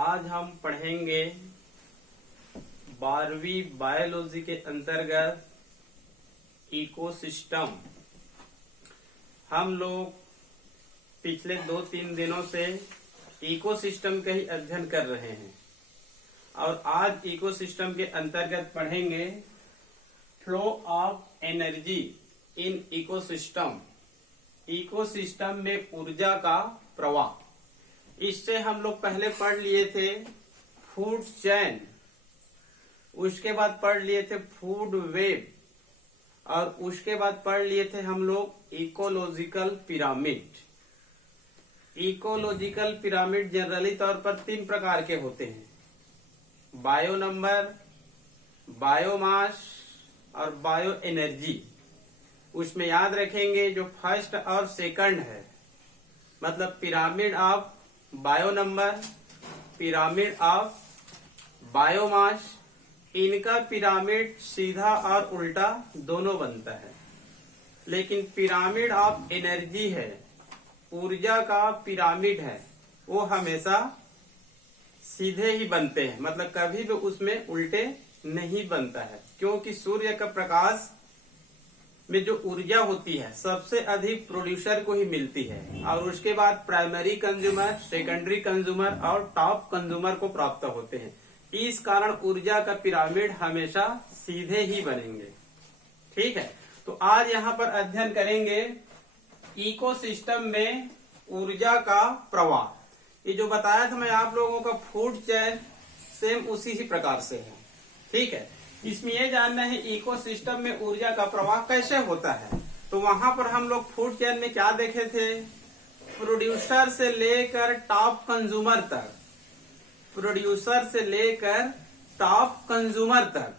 आज हम पढ़ेंगे 12वीं बायोलॉजी के अंतर्गत इकोसिस्टम। हम लोग पिछले 2-3 दिनों से इकोसिस्टम का ही अध्ययन कर रहे हैं और आज इकोसिस्टम के अंतर्गत पढ़ेंगे flow of energy in ecosystem. Ecosystem में ऊर्जा का प्रवाह। इससे हम लोग पहले पढ़ लिए थे फूड चेन, उसके बाद पढ़ लिए थे फूड वेब और उसके बाद पढ़ लिए थे हम लोग ecological pyramid. Ecological pyramid generally तौर पर 3 प्रकार के होते हैं, बायो नंबर, बायोमास और बायो एनर्जी। उसमें याद रखेंगे जो फर्स्ट और सेकंड है, मतलब pyramid of bio number, pyramid of biomass, इनका पिरामिड सीधा और उल्टा दोनों बनता है। लेकिन पिरामिड ऑफ एनर्जी है, ऊर्जा का पिरामिड है, वो हमेशा सीधे ही बनते हैं, मतलब कभी भी उसमें उल्टे नहीं बनता है, क्योंकि सूर्य का प्रकाश में जो ऊर्जा होती है सबसे अधिक प्रोड्यूसर को ही मिलती है और उसके बाद प्राइमरी कंज्यूमर, सेकेंडरी कंज्यूमर और टॉप कंज्यूमर को प्राप्त होते हैं। इस कारण ऊर्जा का पिरामिड हमेशा सीधे ही बनेंगे। ठीक है, तो आज यहाँ पर अध्ययन करेंगे इकोसिस्टम में ऊर्जा का प्रवाह। ये जो बताया था मैं आप लोगों का फूड चेन, सेम उसी ही प्रकार से है। ठीक है, इसमें यह जानना है इकोसिस्टम में ऊर्जा का प्रवाह कैसे होता है। तो वहां पर हम लोग फूड चेन में क्या देखे थे, प्रोड्यूसर से लेकर टॉप कंज्यूमर तक, प्रोड्यूसर से लेकर टॉप कंज्यूमर तक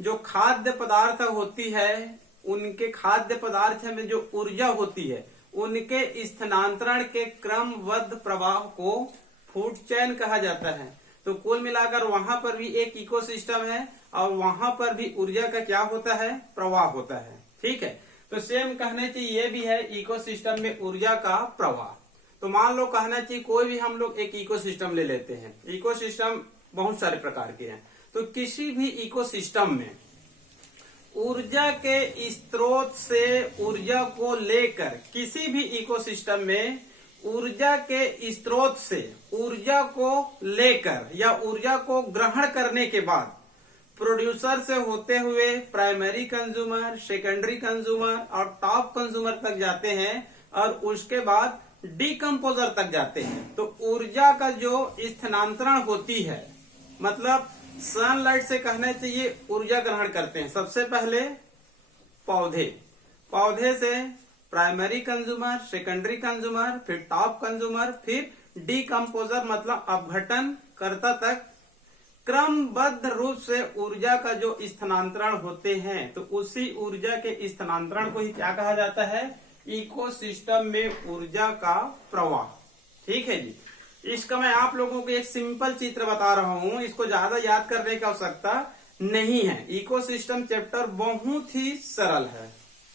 जो खाद्य पदार्थ होती है, उनके खाद्य पदार्थ में जो ऊर्जा होती है उनके स्थानांतरण के क्रमबद्ध प्रवाह को फूड चेन कहा जाता है। तो कुल मिलाकर वहां पर भी एक इकोसिस्टम है और वहां पर भी ऊर्जा का क्या होता है, प्रवाह होता है। ठीक है, तो सेम कहने चाहिए ये भी है इकोसिस्टम में ऊर्जा का प्रवाह। तो मान लो कहना चाहिए कोई भी हम लोग एक इकोसिस्टम ले लेते हैं। इकोसिस्टम बहुत सारे प्रकार के हैं, तो किसी भी इकोसिस्टम में ऊर्जा के स्रोत से ऊर्जा को लेकर, किसी भी इकोसिस्टम में ऊर्जा के स्रोत से ऊर्जा को लेकर या ऊर्जा को ग्रहण करने के बाद प्रोड्यूसर से होते हुए प्राइमरी कंज्यूमर, सेकेंडरी कंज्यूमर और टॉप कंज्यूमर तक जाते हैं और उसके बाद डीकम्पोजर तक जाते हैं। तो ऊर्जा का जो स्थानांतरण होती है, मतलब सनलाइट से कहना चाहिए ऊर्जा ग्रहण करते हैं सबसे पहले पौधे, पौधे से प्राइमरी कंज्यूमर, सेकेंडरी कंज्यूमर, फिर टॉप कंज्यूमर, फिर डीकम्पोजर मतलब अपघटन कर्ता तक क्रमबद्ध रूप से ऊर्जा का जो स्थानांतरण होते हैं। तो उसी ऊर्जा के स्थानांतरण को ही क्या कहा जाता है, इकोसिस्टम में ऊर्जा का प्रवाह। ठीक है जी, इसका मैं आप लोगों को एक सिंपल चित्र बता रहा हूं, इसको ज्यादा याद करने की आवश्यकता नहीं है। इकोसिस्टम चैप्टर बहुत ही सरल है।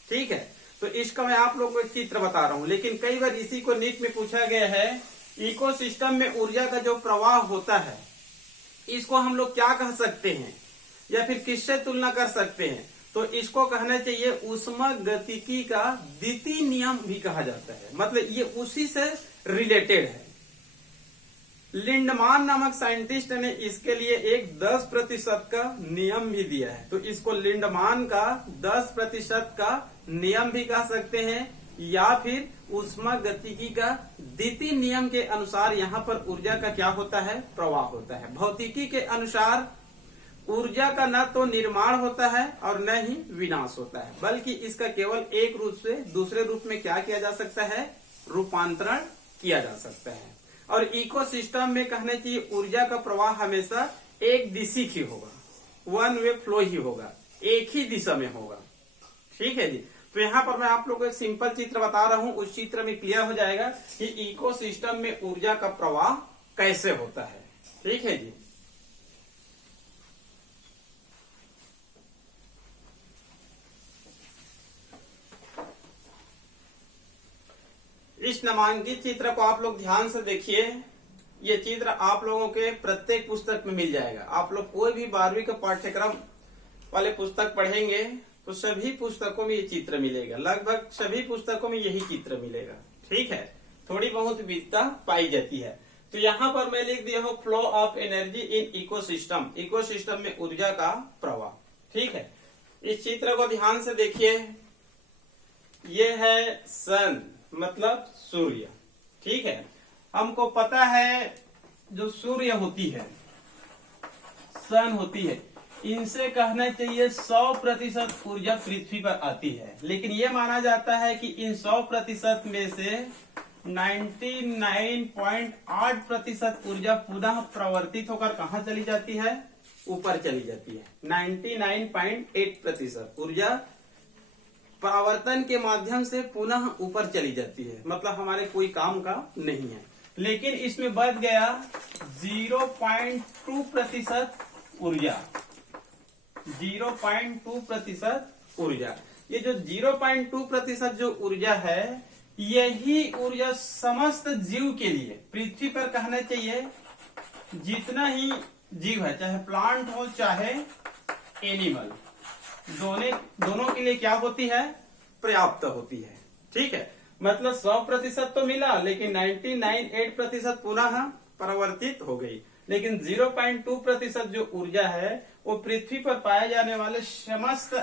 ठीक है, तो इसका मैं आप लोगों को एक चित्र बता रहा हूं, लेकिन कई बार इसी को नीट में पूछा गया है, इकोसिस्टम में ऊर्जा का जो प्रवाह होता है इसको हम लोग क्या कह सकते हैं या फिर किससे तुलना कर सकते हैं। तो इसको कहना चाहिए ऊष्मागतिकी का द्वितीय नियम भी कहा जाता है, मतलब ये उसी से रिलेटेड है। लिंडमान नामक साइंटिस्ट ने इसके लिए एक 10% का नियम भी दिया है। तो इसको लिंडमान का 10% का नियम भी कह सकते हैं या फिर ऊष्मागतिकी का द्वितीय नियम के अनुसार यहाँ पर ऊर्जा का क्या होता है, प्रवाह होता है। भौतिकी के अनुसार ऊर्जा का न तो निर्माण होता है और न ही विनाश होता है, बल्कि इसका केवल एक रूप से दूसरे रूप में क्या किया जा सकता है, रूपांतरण किया जा सकता है। और इकोसिस्टम में कहना चाहिए ऊर्जा का प्रवाह हमेशा एक दिशी ही होगा, वन वे फ्लो ही होगा, एक ही दिशा में होगा। ठीक है जी, तो यहाँ पर मैं आप लोगों को एक सिंपल चित्र बता रहा हूँ, उस चित्र में क्लियर हो जाएगा कि इकोसिस्टम में ऊर्जा का प्रवाह कैसे होता है। ठीक है जी, इस नामांकित चित्र को आप लोग ध्यान से देखिए। ये चित्र आप लोगों के प्रत्येक पुस्तक में मिल जाएगा। आप लोग कोई भी 12वीं का पाठ्यक्रम वाले पुस्तक पढ़ेंगे तो सभी पुस्तकों में ये चित्र मिलेगा, लगभग सभी पुस्तकों में यही चित्र मिलेगा। ठीक है, थोड़ी बहुत विविधता पाई जाती है। तो यहाँ पर मैं लिख दिया हूँ flow of energy in ecosystem, ecosystem में ऊर्जा का प्रवाह। ठीक है, इस चित्र को ध्यान से देखिए। ये है सन, मतलब सूर्य। ठीक है, हमको पता है जो सूर्य होती है, सन होती है, इनसे कहना चाहिए 100% ऊर्जा पृथ्वी पर आती है। लेकिन ये माना जाता है कि इन 100% में से 99.8% ऊर्जा पुनः प्रवर्तित होकर कहाँ चली जाती है? ऊपर चली जाती है। 99.8% ऊर्जा परावर्तन के माध्यम से पुनः ऊपर चली जाती है, मतलब हमारे कोई काम का नहीं है। लेकिन इसमें बच गया 0.2% ऊर्जा, 0.2% ऊर्जा। ये जो 0.2% जो ऊर्जा है, यही ऊर्जा समस्त जीव के लिए, पृथ्वी पर कहना चाहिए जितना ही जीव है, चाहे प्लांट हो चाहे एनिमल, दोनों के लिए क्या होती है? पर्याप्त होती है। ठीक है, मतलब 100% तो मिला, लेकिन 99.8% पुनः परिवर्तित हो गई। लेकिन 0.2% जो ऊर्जा है वो पृथ्वी पर पाए जाने वाले समस्त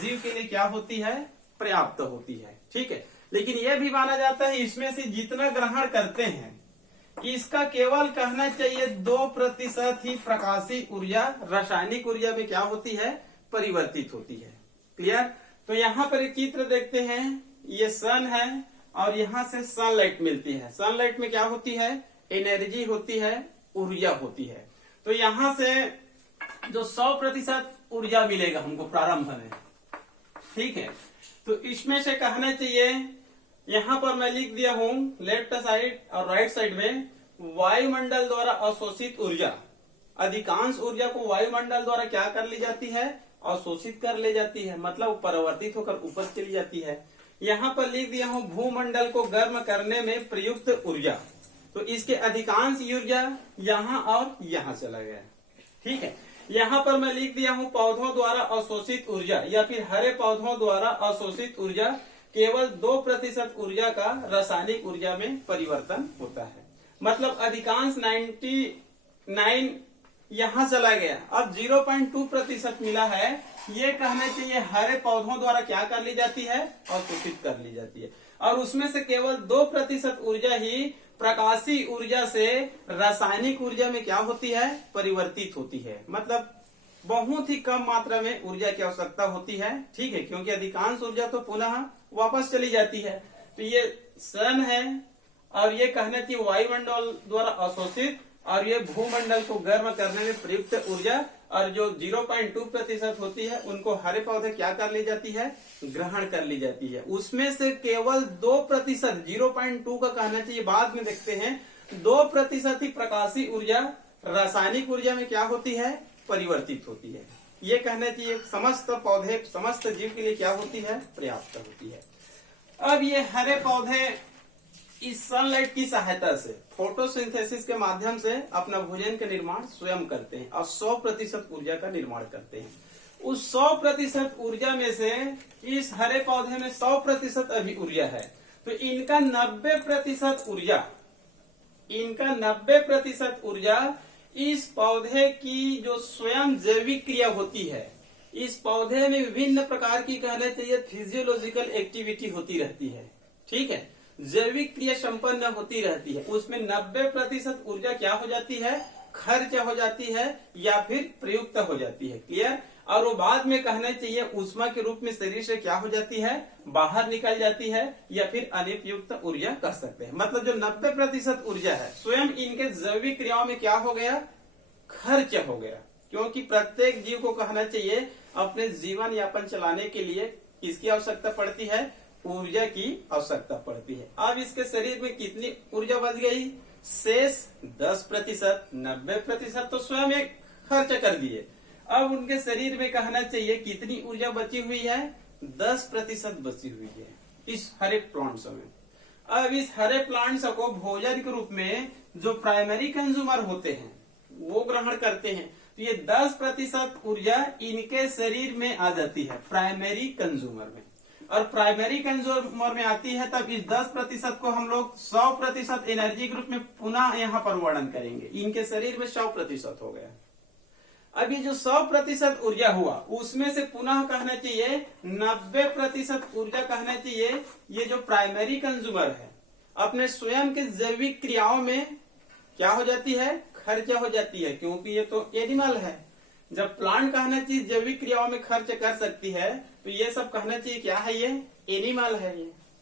जीव के लिए क्या होती है? पर्याप्त होती है। ठीक है, लेकिन यह भी माना जाता है इसमें से जितना ग्रहण करते हैं इसका केवल कहना चाहिए 2% ही प्रकाशीय ऊर्जा रासायनिक ऊर्जा में क्या होती है? परिवर्तित होती है। क्लियर? तो यहाँ पर एक चित्र देखते हैं, ये सन है और यहाँ से सनलाइट मिलती है। सनलाइट में क्या होती है? एनर्जी होती है, ऊर्जा होती है। तो यहाँ से जो 100% ऊर्जा मिलेगा हमको प्रारंभ में, ठीक है, तो इसमें से कहना चाहिए, यहाँ पर मैं लिख दिया हूँ लेफ्ट साइड और राइट साइड में, वायुमंडल द्वारा अवशोषित ऊर्जा। अधिकांश ऊर्जा को वायुमंडल द्वारा क्या कर ली जाती है? अवशोषित कर ले जाती है, मतलब परिवर्तित होकर ऊपर चली जाती है। यहाँ पर लिख दिया हूँ भूमंडल को गर्म करने में प्रयुक्त ऊर्जा। तो इसके अधिकांश ऊर्जा यहाँ और यहाँ चला गया। ठीक है, यहाँ पर मैं लिख दिया हूँ पौधों द्वारा अवशोषित ऊर्जा या फिर हरे पौधों द्वारा अवशोषित ऊर्जा, केवल 2% ऊर्जा का रासायनिक ऊर्जा में परिवर्तन होता है। मतलब अधिकांश 99 यहाँ चला गया, अब 0.2% मिला है। ये कहना चाहिए हरे पौधों द्वारा क्या कर ली जाती है? अवशोषित कर ली जाती है। और उसमें से केवल 2% ऊर्जा ही प्रकाशीय ऊर्जा से रासायनिक ऊर्जा में क्या होती है? परिवर्तित होती है। मतलब बहुत ही कम मात्रा में ऊर्जा की आवश्यकता होती है। ठीक है, क्योंकि अधिकांश ऊर्जा तो पुनः वापस चली जाती है। तो ये सन है और ये कहना चाहिए वायुमंडल द्वारा अवशोषित, और ये भूमंडल को गर्म करने में प्रयुक्त ऊर्जा। और जो 0.2% होती है उनको हरे पौधे क्या कर ली जाती है? ग्रहण कर ली जाती है। उसमें से केवल 2%, 0.2 का कहना चाहिए, बाद में देखते हैं, 2% ही प्रकाशीय ऊर्जा रासायनिक ऊर्जा में क्या होती है? परिवर्तित होती है। ये कहना चाहिए समस्त पौधे, समस्त जीव के लिए क्या होती है? पर्याप्त होती है। अब ये हरे पौधे इस सनलाइट की सहायता से फोटोसिंथेसिस के माध्यम से अपना भोजन का निर्माण स्वयं करते हैं और 100% ऊर्जा का निर्माण करते हैं। उस 100% ऊर्जा में से इस हरे पौधे में 100% अभी ऊर्जा है, तो इनका 90% ऊर्जा इस पौधे की जो स्वयं जैविक क्रिया होती है, इस पौधे में विभिन्न प्रकार की कहना चाहिए फिजियोलॉजिकल एक्टिविटी होती रहती है। ठीक है, जैविक क्रिया संपन्न होती रहती है। उसमें 90% ऊर्जा क्या हो जाती है? खर्च हो जाती है या फिर प्रयुक्त हो जाती है। क्लियर? और वो बाद में कहना चाहिए ऊष्मा के रूप में शरीर से क्या हो जाती है? बाहर निकल जाती है या फिर अनुपयुक्त ऊर्जा कह सकते हैं। मतलब जो 90% ऊर्जा है स्वयं इनके जैविक क्रियाओं में क्या हो गया? खर्च हो गया। क्योंकि प्रत्येक जीव को कहना चाहिए अपने जीवन यापन चलाने के लिए किसकी आवश्यकता पड़ती है? ऊर्जा की आवश्यकता पड़ती है। अब इसके शरीर में कितनी ऊर्जा बच गई? शेष 10%, 90% तो स्वयं एक खर्च कर दिए। अब उनके शरीर में कहना चाहिए कितनी ऊर्जा बची हुई है? 10% बची हुई है इस हरे प्लांट्स में। अब इस हरे प्लांट्स को भोजन के रूप में जो प्राइमरी कंज्यूमर होते हैं वो ग्रहण करते हैं, तो ये 10% ऊर्जा इनके शरीर में आ जाती है प्राइमरी कंज्यूमर में। और प्राइमरी कंज्यूमर में आती है तब इस 10% को हम लोग 100% एनर्जी के रूप में पुनः यहाँ पर वर्णन करेंगे। इनके शरीर में 100% हो गया। अब ये जो 100% ऊर्जा हुआ उसमें से पुनः कहना चाहिए 90% ऊर्जा कहना चाहिए ये जो प्राइमरी कंज्यूमर है अपने स्वयं के जैविक क्रियाओं में क्या हो जाती है, खर्च हो जाती है, क्योंकि ये तो एनिमल है। जब प्लांट कहना चाहिए जैविक क्रियाओं में खर्च कर सकती है तो ये सब कहना चाहिए क्या है, ये एनिमल है।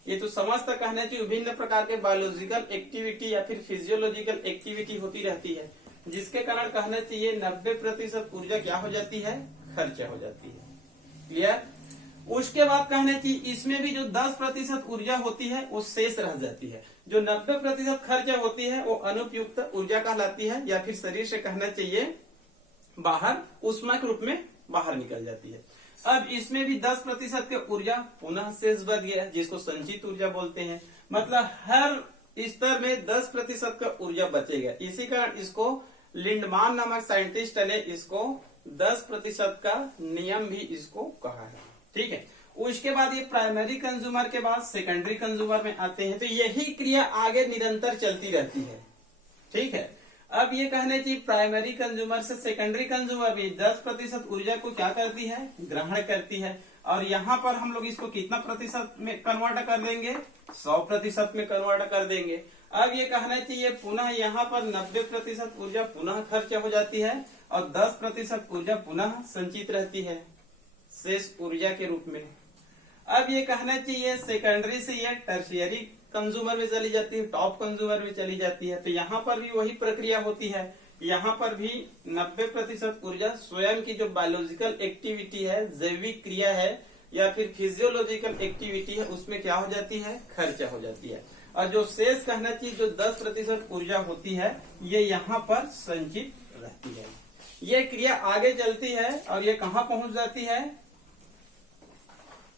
ये तो समस्त कहना चाहिए विभिन्न प्रकार के बायोलॉजिकल एक्टिविटी या फिर फिजियोलॉजिकल एक्टिविटी होती रहती है, जिसके कारण कहना चाहिए 90% ऊर्जा क्या हो जाती है, खर्च हो जाती है। क्लियर। उसके बाद कहना चाहिए इसमें भी जो 10% ऊर्जा होती है वो शेष रह जाती है। जो 90% खर्च होती है वो अनुपयुक्त ऊर्जा कहलाती है, या फिर शरीर से कहना चाहिए बाहर ऊष्मा के रूप में बाहर निकल जाती है। अब इसमें भी 10% की ऊर्जा पुनः शेष बच गया, जिसको संचित ऊर्जा बोलते हैं। मतलब हर स्तर में 10% का ऊर्जा बचेगा। इसी कारण इसको लिंडमान नामक साइंटिस्ट ने इसको 10% का नियम भी इसको कहा है। ठीक है। उसके बाद ये प्राइमरी कंज्यूमर के बाद सेकेंडरी कंज्यूमर में आते हैं, तो यही क्रिया आगे निरंतर चलती रहती है। ठीक है। अब ये कहने चाहिए प्राइमरी कंज्यूमर से सेकेंडरी कंज्यूमर भी 10% ऊर्जा को क्या करती है, ग्रहण करती है। और यहाँ पर हम लोग इसको कितना प्रतिशत में कन्वर्ट कर देंगे, 100% में कन्वर्ट कर देंगे। अब ये कहना चाहिए पुनः यहाँ पर 90% ऊर्जा पुनः खर्च हो जाती है और 10% ऊर्जा पुनः संचित रहती है शेष ऊर्जा के रूप में। अब ये कहना चाहिए सेकेंडरी से ये टर्शियरी कंज्यूमर में चली जाती है, टॉप कंज्यूमर में चली जाती है। तो यहाँ पर भी वही प्रक्रिया होती है। यहाँ पर भी 90% ऊर्जा स्वयं की जो बायोलॉजिकल एक्टिविटी है, जैविक क्रिया है या फिर फिजियोलॉजिकल एक्टिविटी है, उसमें क्या हो जाती है, खर्च हो जाती है। और जो शेष कहना चाहिए जो 10% ऊर्जा होती है ये यहाँ पर संचित रहती है। ये क्रिया आगे चलती है और ये कहाँ पहुंच जाती है,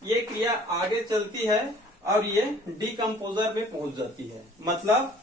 ये क्रिया आगे चलती है और ये डीकम्पोजर में पहुंच जाती है। मतलब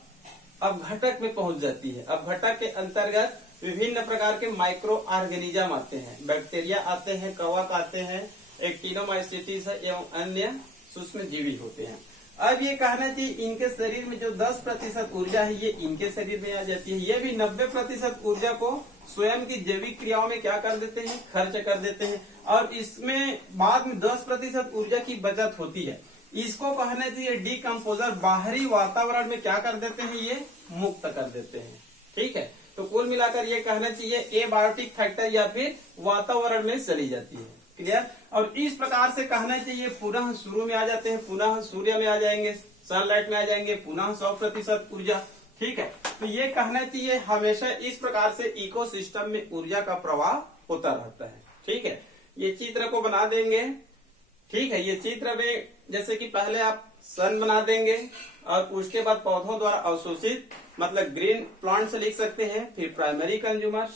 अपघटक में पहुंच जाती है। अपघटक के अंतर्गत विभिन्न प्रकार के माइक्रो ऑर्गेनिज्म आते हैं, बैक्टीरिया आते हैं, कवक आते हैं, एक्टिनोमाइसीट्स है एवं अन्य सूक्ष्म जीवी होते हैं। अब ये कहना चाहिए इनके शरीर में जो 10% ऊर्जा है ये इनके शरीर में आ जाती है। ये भी 90% ऊर्जा को स्वयं की जैविक क्रियाओं में क्या कर देते हैं, खर्च कर देते हैं। और इसमें बाद में 10% ऊर्जा की बचत होती है। इसको कहना चाहिए डीकम्पोजर बाहरी वातावरण में क्या कर देते हैं, ये मुक्त कर देते हैं। ठीक है। तो कुल मिलाकर ये कहना चाहिए एबायोटिक फैक्टर या फिर वातावरण में चली जाती है। क्लियर। और इस प्रकार से कहना चाहिए पुनः शुरू में आ जाते हैं, पुनः सूर्य में आ जाएंगे, सनलाइट में आ जाएंगे, पुनः 100% ऊर्जा। ठीक है। तो ये कहना चाहिए हमेशा इस प्रकार से इकोसिस्टम में ऊर्जा का प्रवाह होता रहता है। ठीक है। ये चित्र को बना देंगे। ठीक है। ये चित्र में जैसे कि पहले आप सन बना देंगे और उसके बाद पौधों द्वारा अवशोषित मतलब ग्रीन प्लांट से लिख सकते हैं, फिर प्राइमरी कंज्यूमर,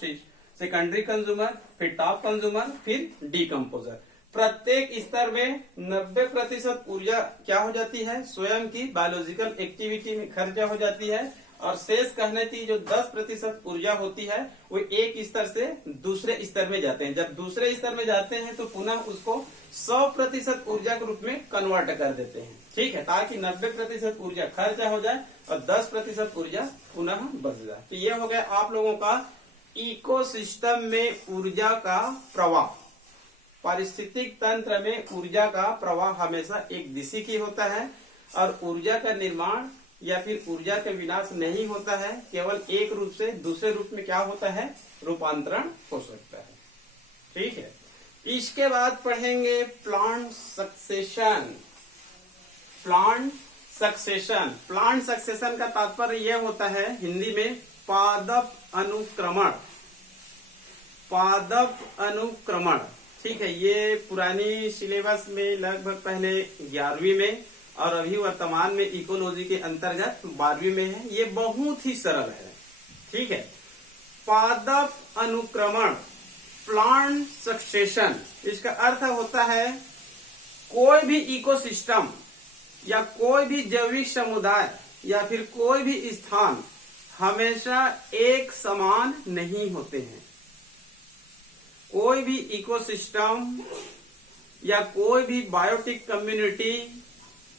सेकेंडरी कंज्यूमर, फिर टॉप कंज्यूमर, फिर डीकम्पोजर। प्रत्येक स्तर में 90% ऊर्जा क्या हो जाती है, स्वयं की बायोलॉजिकल एक्टिविटी में खर्च हो जाती है। और शेष कहने की जो 10% ऊर्जा होती है वो एक स्तर से दूसरे स्तर में जाते हैं। जब दूसरे स्तर में जाते हैं तो पुनः उसको 100% ऊर्जा के रूप में कन्वर्ट कर देते हैं। ठीक है। ताकि 90% ऊर्जा खर्च हो जाए और 10% ऊर्जा पुनः बच जाए। तो ये हो गया आप लोगों का इकोसिस्टम में ऊर्जा का प्रवाह। पारिस्थितिक तंत्र में ऊर्जा का प्रवाह हमेशा एक दिशा की होता है और ऊर्जा का निर्माण या फिर ऊर्जा का विनाश नहीं होता है, केवल एक रूप से दूसरे रूप में क्या होता है, रूपांतरण हो सकता है। ठीक है। इसके बाद पढ़ेंगे plant succession. Plant succession, plant succession का तात्पर्य यह होता है हिंदी में पादप अनुक्रमण। पादप अनुक्रमण। ठीक है। ये पुरानी सिलेबस में लगभग पहले 11वीं में और अभी वर्तमान में इकोलॉजी के अंतर्गत 12वीं में है। ये बहुत ही सरल है। ठीक है। पादप अनुक्रमण, प्लांट सक्सेशन, इसका अर्थ होता है कोई भी इकोसिस्टम या कोई भी जैविक समुदाय या फिर कोई भी स्थान हमेशा एक समान नहीं होते हैं। कोई भी इकोसिस्टम या कोई भी बायोटिक कम्युनिटी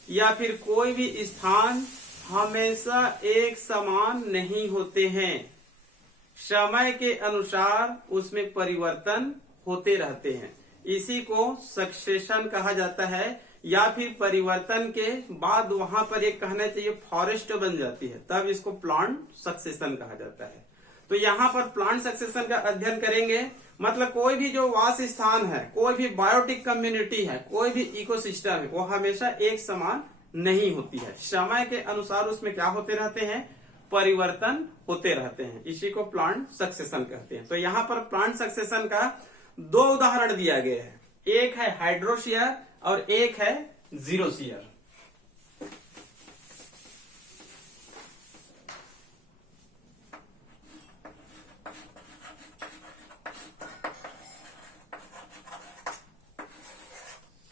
या फिर कोई भी स्थान हमेशा एक समान नहीं होते हैं। समय के अनुसार उसमें परिवर्तन होते रहते हैं। इसी को सक्सेशन कहा जाता है, या फिर परिवर्तन के बाद वहां पर एक कहना चाहिए फॉरेस्ट बन जाती है, तब इसको प्लांट सक्सेशन कहा जाता है। तो यहाँ पर प्लांट सक्सेशन का अध्ययन करेंगे, मतलब कोई भी जो वास स्थान है, कोई भी बायोटिक कम्युनिटी है, कोई भी इकोसिस्टम है, वो हमेशा एक समान नहीं होती है। समय के अनुसार उसमें क्या होते रहते हैं, परिवर्तन होते रहते हैं। इसी को प्लांट सक्सेशन कहते हैं। तो यहाँ पर प्लांट सक्सेशन का दो उदाहरण दिया गया है, एक है हाइड्रोशियर और एक है जीरोशियर।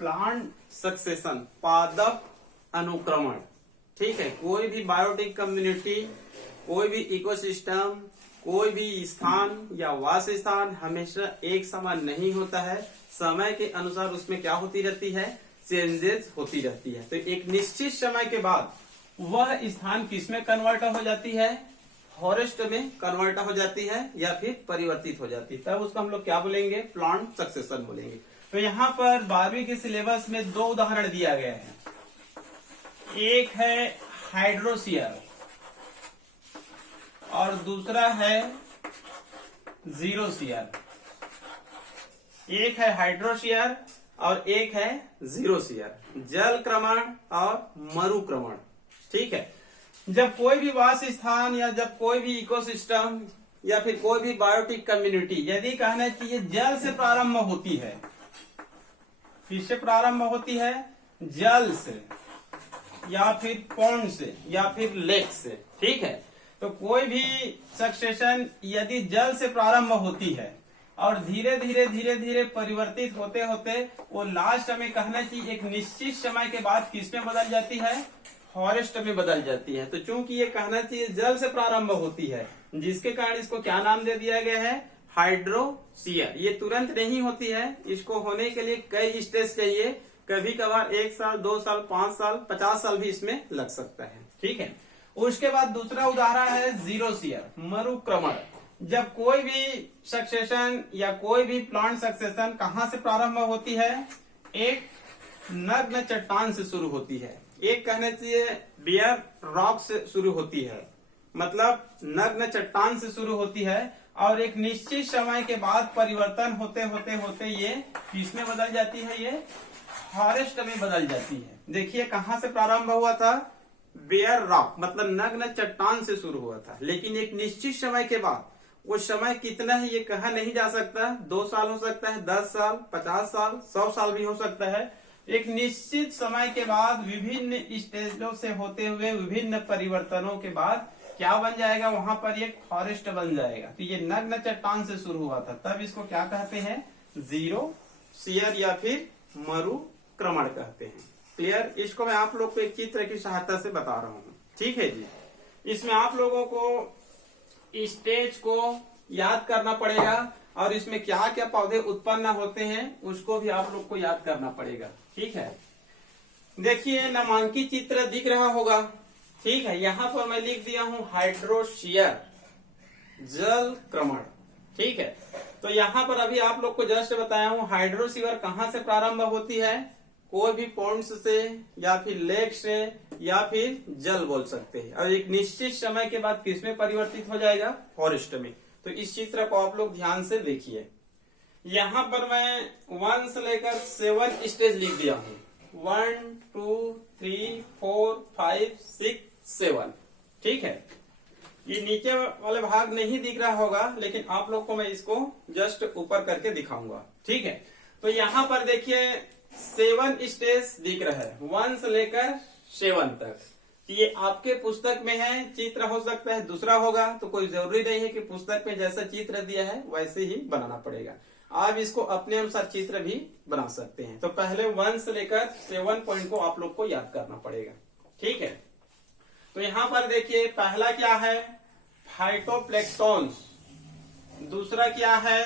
प्लांट सक्सेशन, पादप अनुक्रमण, ठीक है। कोई भी बायोटिक कम्युनिटी, कोई भी इकोसिस्टम, कोई भी स्थान या वास स्थान हमेशा एक समान नहीं होता है। समय के अनुसार उसमें क्या होती रहती है, चेंजेस होती रहती है। तो एक निश्चित समय के बाद वह स्थान किसमें कन्वर्ट हो जाती है, फॉरेस्ट में कन्वर्ट हो जाती है या फिर परिवर्तित हो जाती है, तब उसको हम लोग क्या बोलेंगे, प्लांट सक्सेशन बोलेंगे। तो यहाँ पर 12वीं के सिलेबस में दो उदाहरण दिया गया है, एक है हाइड्रोशियर और दूसरा है जीरोशियर। एक है हाइड्रोशियर और एक है जीरोशियर, जल क्रमण और मरुक्रमण, ठीक है। जब कोई भी वास स्थान या जब कोई भी इकोसिस्टम या फिर कोई भी बायोटिक कम्युनिटी यदि कहना चाहिए जल से प्रारंभ होती है, किससे प्रारंभ होती है, जल से या फिर पॉन्ड से या फिर लेक से, ठीक है। तो कोई भी सक्सेशन यदि जल से प्रारंभ होती है और धीरे धीरे परिवर्तित होते होते वो लास्ट में कहना चाहिए एक निश्चित समय के बाद किस में बदल जाती है, फॉरेस्ट में बदल जाती है। तो चूंकि ये कहना चाहिए जल से प्रारंभ होती है, जिसके कारण इसको क्या नाम दे दिया गया है, हाइड्रोशियर। ये तुरंत नहीं होती है, इसको होने के लिए कई स्टेज चाहिए, कभी कभार 1 साल 2 साल 5 साल 50 साल भी इसमें लग सकता है, ठीक है। उसके बाद दूसरा उदाहरण है जीरोशियर, मरुक्रमण। जब कोई भी सक्सेशन या कोई भी प्लांट सक्सेशन कहां से प्रारंभ होती है, एक नग्न चट्टान से शुरू होती है, एक कहना चाहिए बियर रॉक से शुरू होती है, मतलब नग्न चट्टान से शुरू होती है और एक निश्चित समय के बाद परिवर्तन होते होते होते ये किसमें बदल जाती है, ये फॉरेस्ट में बदल जाती है। देखिए कहां से प्रारंभ हुआ था, बेयर रॉक मतलब नग्न चट्टान से शुरू हुआ था, लेकिन एक निश्चित समय के बाद, वो समय कितना है ये कहा नहीं जा सकता, 2 साल हो सकता है, 10 साल 50 साल 100 साल भी हो सकता है। एक निश्चित समय के बाद विभिन्न स्टेजों से होते हुए विभिन्न परिवर्तनों के बाद क्या बन जाएगा, वहां पर एक फॉरेस्ट बन जाएगा। तो ये नग्न चट्टान से शुरू हुआ था, तब इसको क्या कहते हैं, जीरोशियर या फिर मरुक्रमण कहते हैं। क्लियर। इसको मैं आप लोग को एक चित्र की सहायता से बता रहा हूँ, ठीक है जी। इसमें आप लोगों को स्टेज को याद करना पड़ेगा और इसमें क्या क्या पौधे उत्पन्न होते हैं उसको भी आप लोग को याद करना पड़ेगा, ठीक है। देखिए नामांकित चित्र दिख रहा होगा, ठीक है। यहाँ पर मैं लिख दिया हूँ हाइड्रोशियर, जल क्रमण, ठीक है। तो यहाँ पर अभी आप लोग को जस्ट बताया हूँ हाइड्रोशियर कहाँ से प्रारंभ होती है, कोई भी पॉन्ड्स से या फिर लेक से या फिर जल बोल सकते हैं, और एक निश्चित समय के बाद किसमें परिवर्तित हो जाएगा, फॉरेस्ट में। तो इस चित्र को आप लोग ध्यान से देखिए। यहाँ पर मैं 1 से लेकर 7 स्टेज लिख दिया हूँ, 1 2 3 4 5 6 7, ठीक है। ये नीचे वाले भाग नहीं दिख रहा होगा, लेकिन आप लोग को मैं इसको जस्ट ऊपर करके दिखाऊंगा, ठीक है। तो यहाँ पर देखिए 7 स्टेज दिख रहा है, 1 से लेकर 7 तक। ये आपके पुस्तक में है, चित्र हो सकता है दूसरा होगा, तो कोई जरूरी नहीं है कि पुस्तक में जैसा चित्र दिया है वैसे ही बनाना पड़ेगा। आप इसको अपने अनुसार चित्र भी बना सकते हैं। तो पहले 1 से लेकर 7 पॉइंट को आप लोग को याद करना पड़ेगा, ठीक है। तो यहां पर देखिए पहला क्या है, फाइटोप्लैंक्टन्स। दूसरा क्या है,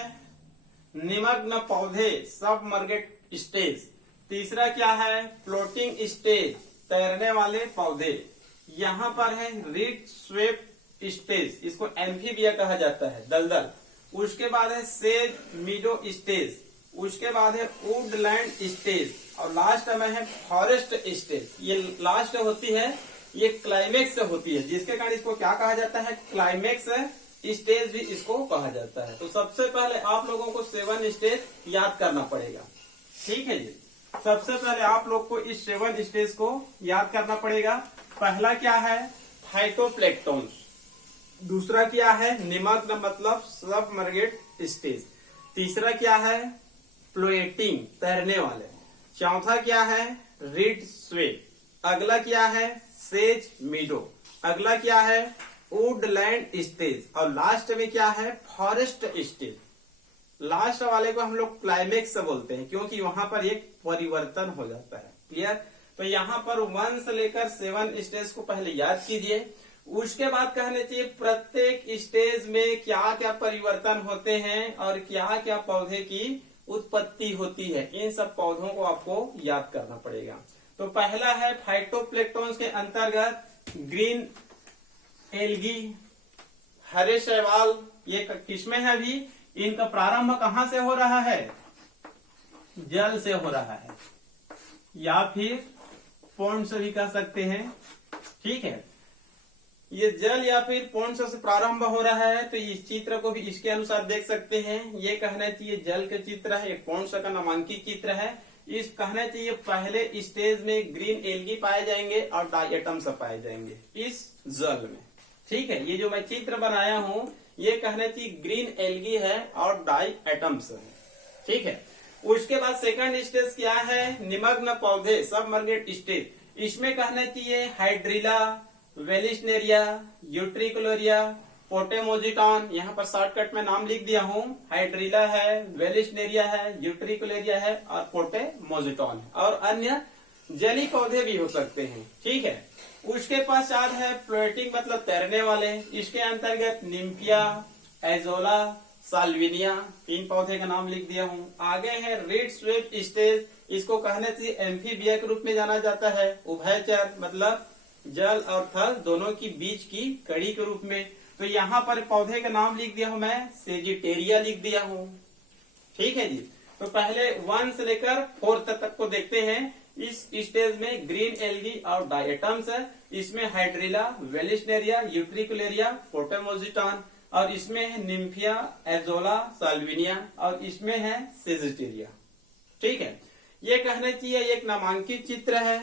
निमग्न पौधे, सबमर्गेट स्टेज। तीसरा क्या है, फ्लोटिंग स्टेज, तैरने वाले पौधे। यहां पर है रीड स्वेप्ट स्टेज, इसको एम्फीबिया कहा जाता है, दलदल। उसके बाद है सेज मीडो स्टेज, उसके बाद है वुडलैंड स्टेज, और लास्ट में है फॉरेस्ट स्टेज। ये लास्ट होती है, ये क्लाइमेक्स होती है, जिसके कारण इसको क्या कहा जाता है, क्लाइमेक्स स्टेज भी इसको कहा जाता है। तो सबसे पहले आप लोगों को 7 स्टेज याद करना पड़ेगा, ठीक है जी। सबसे पहले आप लोग को इस 7 स्टेज को याद करना पड़ेगा। पहला क्या है, फाइटोप्लैंक्टन्स। दूसरा क्या है, निमग्न मतलब सबमर्गेट स्टेज। तीसरा क्या है, फ्लोटिंग, तैरने वाले। चौथा क्या है, रीड स्वेप। अगला क्या है, सेज मीडो। अगला क्या है, वुडलैंड स्टेज। और लास्ट में क्या है, फॉरेस्ट स्टेज। लास्ट वाले को हम लोग क्लाइमेक्स बोलते हैं, क्योंकि वहां पर एक परिवर्तन हो जाता है। क्लियर। तो यहाँ पर 1 से लेकर 7 स्टेज को पहले याद कीजिए। उसके बाद कहने चाहिए प्रत्येक स्टेज में क्या क्या परिवर्तन होते हैं और क्या क्या पौधे की उत्पत्ति होती है। इन सब पौधों को आपको याद करना पड़ेगा। तो पहला है फाइटोप्लैंक्टन्स के अंतर्गत ग्रीन एल्गी, हरे शैवाल। ये किसमें है अभी, इनका प्रारंभ कहाँ से हो रहा है, जल से हो रहा है, या फिर पौंड से भी कह सकते हैं, ठीक है। ये जल या फिर पौंड से प्रारंभ हो रहा है, तो इस चित्र को भी इसके अनुसार देख सकते हैं। ये कहना चाहिए जल के चित्र है, एक पौंड का नामांकित चित्र है। इस कहना चाहिए पहले स्टेज में ग्रीन एल्गी पाए जाएंगे और डायटम्स पाए जाएंगे इस जल में, ठीक है। ये जो मैं चित्र बनाया हूं, ये कहना चाहिए ग्रीन एल्गी है और डायटम्स है, ठीक है। उसके बाद सेकंड स्टेज क्या है, निमग्न पौधे, सबमर्गेट स्टेज। इसमें कहना चाहिए हाइड्रिला, वेलिस्नेरिया, यूट्रिकुलरिया, पोटेमोजिटॉन। यहाँ पर शॉर्टकट में नाम लिख दिया हूँ। हाइड्रिला है, वेलिस्नेरिया है, यूट्रिकुलरिया है और पोटेमोजिटॉन है। और अन्य जली पौधे भी हो सकते हैं, ठीक है। उसके पश्चात है फ्लोटिंग मतलब तैरने वाले। इसके अंतर्गत निम्फिया, एजोला, साल्विनिया, 3 पौधे का नाम लिख दिया हूँ। आगे है रीड स्वेप्ट स्टेज। इसको कहने से एम्फीबिया के रूप में जाना जाता है। उभयचर मतलब जल और थल दोनों की बीच की कड़ी के रूप में। तो यहाँ पर पौधे का नाम लिख दिया हूँ मैं, सेजिटेरिया लिख दिया हूँ, ठीक है जी। तो पहले 1 से लेकर 4 तक को देखते हैं। इस स्टेज में ग्रीन एल्गी और डायटम्स है। इसमें हाइड्रिला, वेलिस्नेरिया, यूट्रिकुलेरिया, पोटेमोजिटॉन, और इसमें है निम्फिया, एजोला, साल्विनिया, और इसमें है सेजिटेरिया, ठीक है। ये कहना चाहिए एक नामांकित चित्र है।